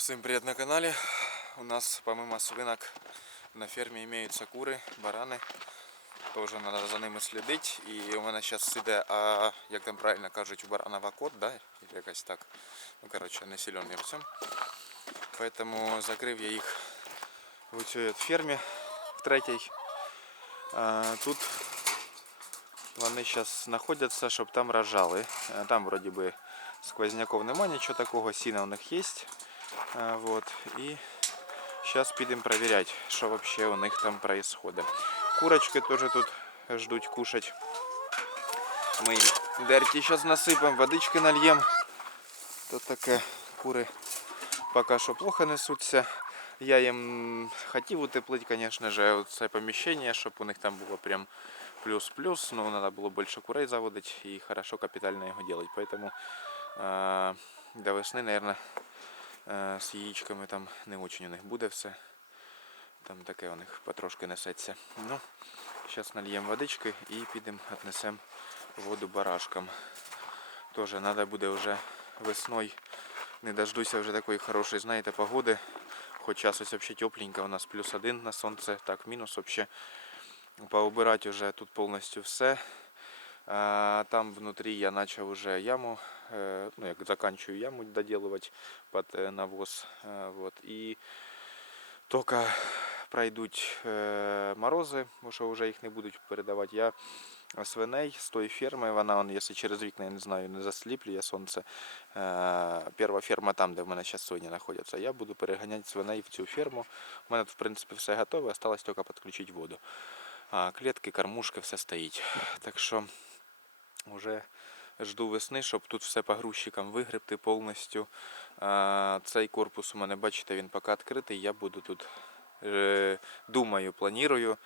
Всем привет на канале. У нас помимо свинок на ферме имеются куры, бараны. Тоже надо за ними слідити. І у мене зараз іде, а як там правильно кажуть, у барана вакот, да? Или якось так. Ну, короче, не силен я в цьому. Поэтому закрив я їх в цій от фермі в третій. А, тут вони зараз знаходяться, щоб там рожали. А Там вроді би сквозняков нема, нічого такого, сіна у них є. А, Вот. И сейчас підемо проверять, що вообще у них там происходит. Курочки тоже тут ждут кушать. Мы им дерти сейчас насыпем, водички нальем. Тут таке кури поки що плохо несуться. Я їм хотів утеплити, конечно же, це поміщення, щоб у них там було прям плюс-плюс. Ну, треба було більше курей заводити і хорошо капітально його робити. Поэтому е, до весни, наверное, Е, З яєчками там не очень у них буде все. Там таке у них потрошки несеться. Ну, зараз нальємо водички і підемо віднесемо воду барашкам. Тоже треба буде вже весною. Не дождуся вже такої хорошої, знаєте, погоди. Хоч час ось взагалі тепленько, у нас плюс один на сонце, так, мінус взагалі. Поубирати вже тут повністю все. А, Там внутри я начал уже яму, ну, я заканчиваю яму доделывать под э, навоз. э, Вот. І тільки пройдуть е, морози, бо що вже їх не будуть передавати. Я свиней з тої ферми, вона, он, якщо через вікна, я не знаю, не засліплює сонце. Е, перша ферма там, де в мене зараз свині знаходяться. Я буду переганяти свиней в цю ферму. У мене тут, в принципі, все готове, осталось тільки підключити воду. А, клітки, кормушки, все стоїть. Так що вже жду весни, щоб тут все по грузчикам вигребти повністю. Цей корпус у мене, бачите, він поки відкритий. Я буду тут, е, думаю, планую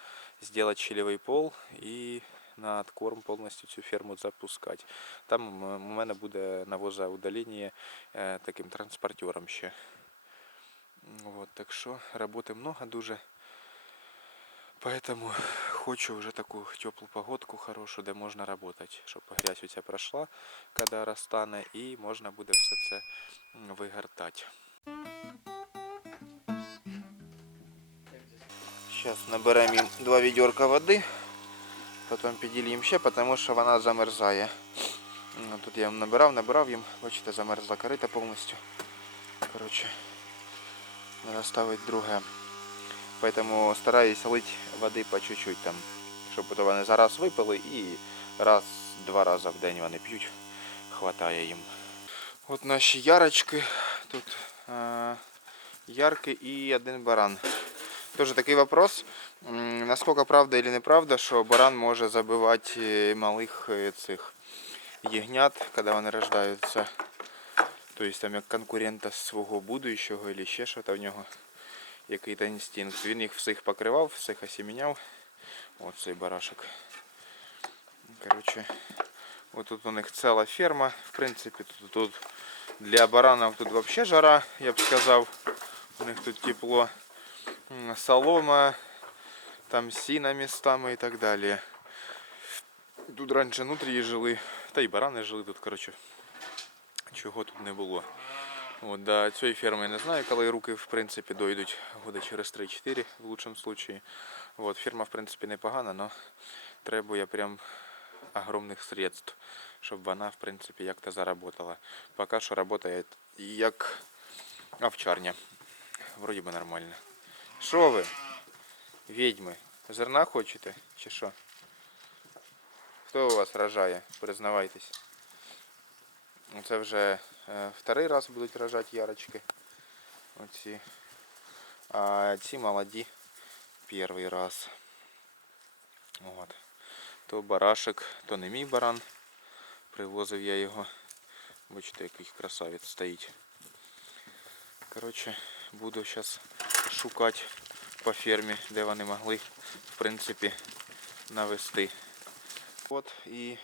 зробити щелевий пол і на откорм повністю цю ферму запускати. Там у мене буде навозоудалення е, таким транспортером ще. Вот, так що роботи много дуже. Поэтому хочу уже такую теплую погодку хорошую, де можна работать, щоб грязь у тебя прошла, когда розтане, і можна буде все це вигортати. Сейчас наберемо два відерка води, потім піділім ще, тому що вона замерзає. Ну, Тут я набирав, набирав їм, бачите, замерзла корита повністю. Коротше, треба ставити друге. Поэтому стараюсь лить води по чуть-чуть там, щоб вони зараз випили і раз-два рази в день вони п'ють. Хватає їм. От наші ярочки. Тут е, ярки і один баран. Тоже такий вопрос. Насколько правда или неправда, що баран може забивати е, малих е, цих ягнят, коли вони рождаються. Тобто там як конкурента свого будущого, або ще щось в нього який-то інстинкт. Він їх всіх покривав, всіх осіміняв. От цей барашок. Коротше, от тут у них ціла ферма. В принципі, тут, тут для баранів тут взагалі жара, я б сказав. У них тут тепло. Солома, там сіна містами і так далі. Тут раніше внутрі жили, та й барани жили тут, коротше. Чого тут не було. От, до цієї ферми я не знаю, коли руки в принципі дойдуть года через 3-4 в лучшем случае. От, ферма в принципі непогана, але требує прям огромних средств, щоб вона в принципі як-то заработала. Поки що працює як овчарня. Вроді би нормально. Що ви? Відьми? Зерна хочете? Чи що? Хто у вас рожає? Признавайтесь. Ну, Це вже е, вторий раз будуть рожати ярочки. Оці. А ці молоді перший раз. От. То барашек, то не мій баран. Привозив я його. Бачите, який красавець стоїть. Коротше, буду зараз шукати по фермі, де вони могли, в принципі, навести. От і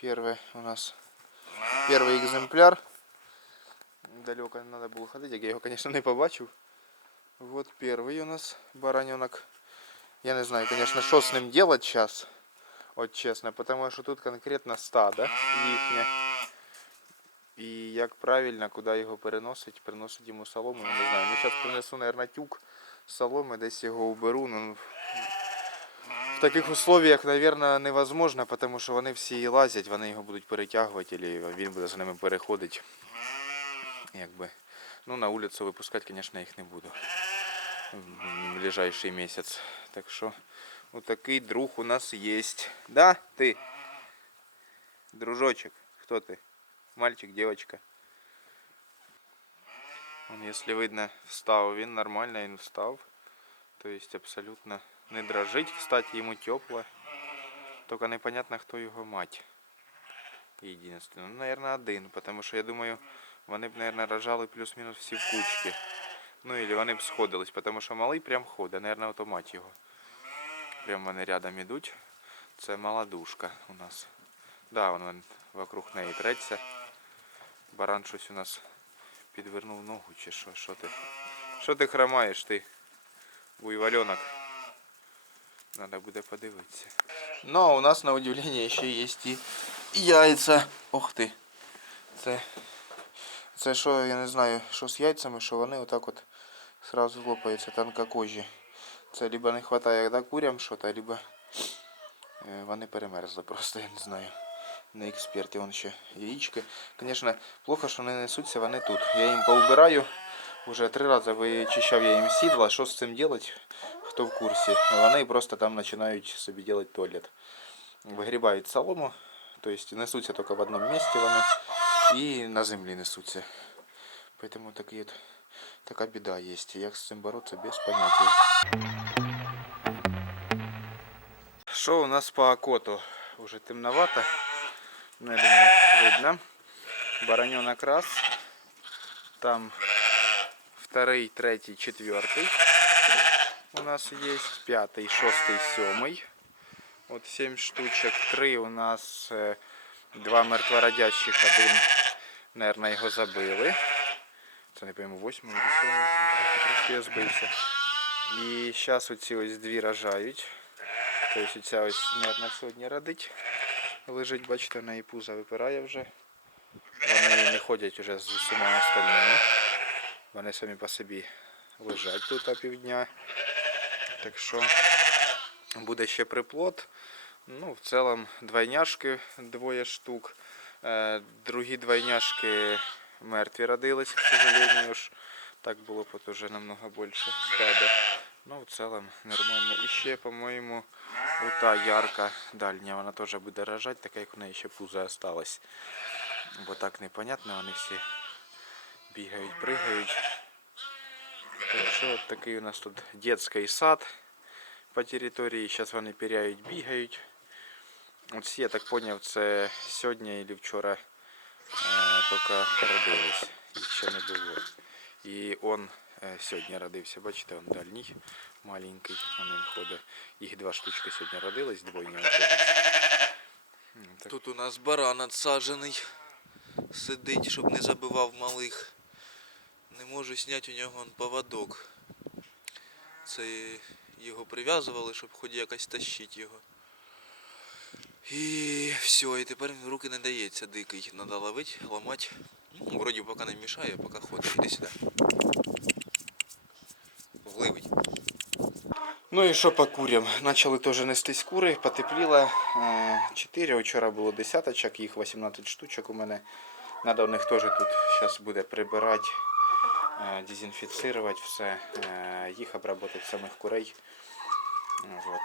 перше у нас Первый экземпляр. Далеко не надо было ходить, я його, конечно, не побачив. Вот первый у нас бараненок. Я не знаю, конечно, что с ним делать сейчас. Вот честно, потому что тут конкретно стадо їхнє. І як правильно, куди його переносить, переносить йому солому, я не знаю. Ну, зараз принесу, мабуть, тюк соломи, десь його уберу. Ну, в таких условиях, мабуть, невозможно, тому що вони всі лазять, вони його будуть перетягувати, або він буде за ними переходити. Якби. Ну, на вулицю випускати, звісно, їх не буду в ближайший місяць. Так що, отакий друг у нас є. Да, ти? Дружочек, хто ти? Мальчик, девочка. Он, если видно, встав, він нормально він встав. То есть абсолютно не дрожить, кстати, йому тепло. Только непонятно, хто його мать. Єдинственное. Ну, наверное, один, потому що я думаю, вони б, наверное, рожали плюс-мінус всі в кучки. Ну, или вони б сходились, потому що малий прям ходить, наверное, мать його. Прям вони рядом ідуть. Це молодушка у нас. Да, вон, вон вокруг неї треться. Баран щось у нас підвернув ногу чи що? Що ти? Що ти хромаєш ти? Буйволенок. Надо буде подивитися. Ну, а у нас на удивление ще є і яйця. Ох ти. Це. Це що, я не знаю, що з яйцями, що вони отак от сразу лопаються, тонкокожі. Це либо не вистачає да, курям щось, либо е, вони перемерзли просто, я не знаю. Не експерт, і вон ще яєчки. Звісно, плохо, що не несуться вони тут. Я їм поубираю. Уже три рази вичищав я їм сідла. Що з цим робити? Хто в курсі? Вони просто там починають собі робити туалет. Вигрібають солому, тобто несуться тільки в одному місці вони і на землі несуться. Поэтому такий от, така біда є. Як з цим боротися без поняття. Що у нас по окоту? Уже темновато. Ну, я думаю, видно. Бараненок раз. Там второй, третий, четвертый. У нас есть пятый, шестый, седьмый. Вот 7 штучек. Три у нас е, два мертвородящих, один, наверное, його забили. Це не пойму, восьмий чи сьомий. Трошки я збився. І зараз оці ось дві рожають. Тобто ця ось, мабуть, сьогодні родить. Лежить, бачите, в неї пузо випирає вже. Вони не ходять вже з усіма остальними. Вони самі по собі лежать тут а півдня. Так що буде ще приплод. Ну, в цілому двойняшки двоє штук. Е, Другі двойняшки мертві родились, к сожалению. Так було б уже намного більше стада. Ну, в цілому нормально. І ще, по-моєму, ота ярка дальня, вона теж буде рожати, така як у неї ще пузо осталось. Бо так непонятно, вони всі бігають, пригають. Що от такий у нас тут детський сад по території. Зараз вони піряють, бігають. Всі, я так зрозумів, це сьогодні або вчора е, тільки родились. Їх не було. І он е, сьогодні родився, бачите, он дальній, маленький, він ходить. Їх два штучки сьогодні родились, двойні так. Тут у нас баран надсаджений. Сидить, щоб не забивав малих. Не можу зняти у нього поводок. Це його прив'язували, щоб хоч якось тащити його. І все, і тепер руки не дається дикий. Надо ловити, ламати. Ну, вроді поки не мішає, поки ходить. Іди сюди. Вливить. Ну і що по курям? Почали теж нестись кури, потепліло. 4, вчора було десяточок, їх 18 штучок у мене. Надо у них теж тут зараз буде прибирати, е, дезінфіцирувати все, е, їх обработати самих курей. Вот.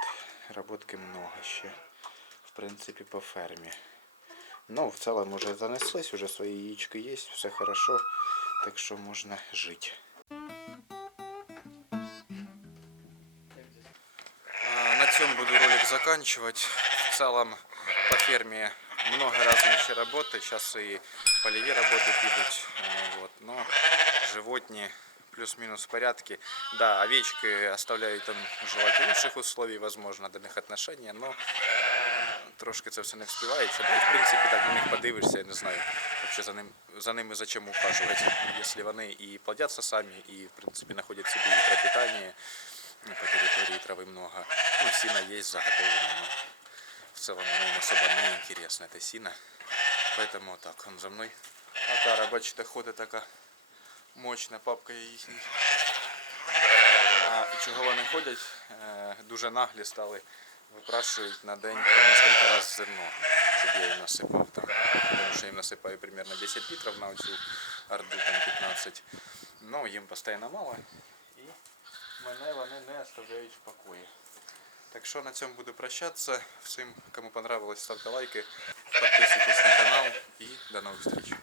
Роботки много ще. В принципі, по фермі. Ну, в цілому вже занеслись, вже свої яєчки є, все хорошо, так що можна жити. А, На цьому буду ролик заканчивать. В целом по ферме много разных еще работы. Сейчас и полевые работы пидут. э, Вот. Но животные плюс-минус в порядке. Да, овечки оставляют там желать лучших условий, возможно, до них отношения, но трошки це все не вспівається. Ну, і, в принципі, так на них подивишся, я не знаю, вообще за, ним, за ними зачем ухаживать, якщо вони і плодяться самі, і, в принципі, знаходять собі і пропитання, ну, по территории травы много. Ну, сено есть заготовлено, но В целом им особо не интересно, это сено. Поэтому вот так, он за мной А тара, бачите, ходить така мощна папка їхній. А чого вони ходять? Е, Дуже наглі стали, випрашують на день по кілька разів зерно, щоб я їм насипав там. Тому що їм насипаю примерно 10 літрів на оцю орду там 15. Ну, їм постійно мало. І мене вони не оставляють в покої. Так що на цьому буду прощатися. Всім, кому понравилось, ставте лайки, підписуйтесь на канал і до нових зустріч.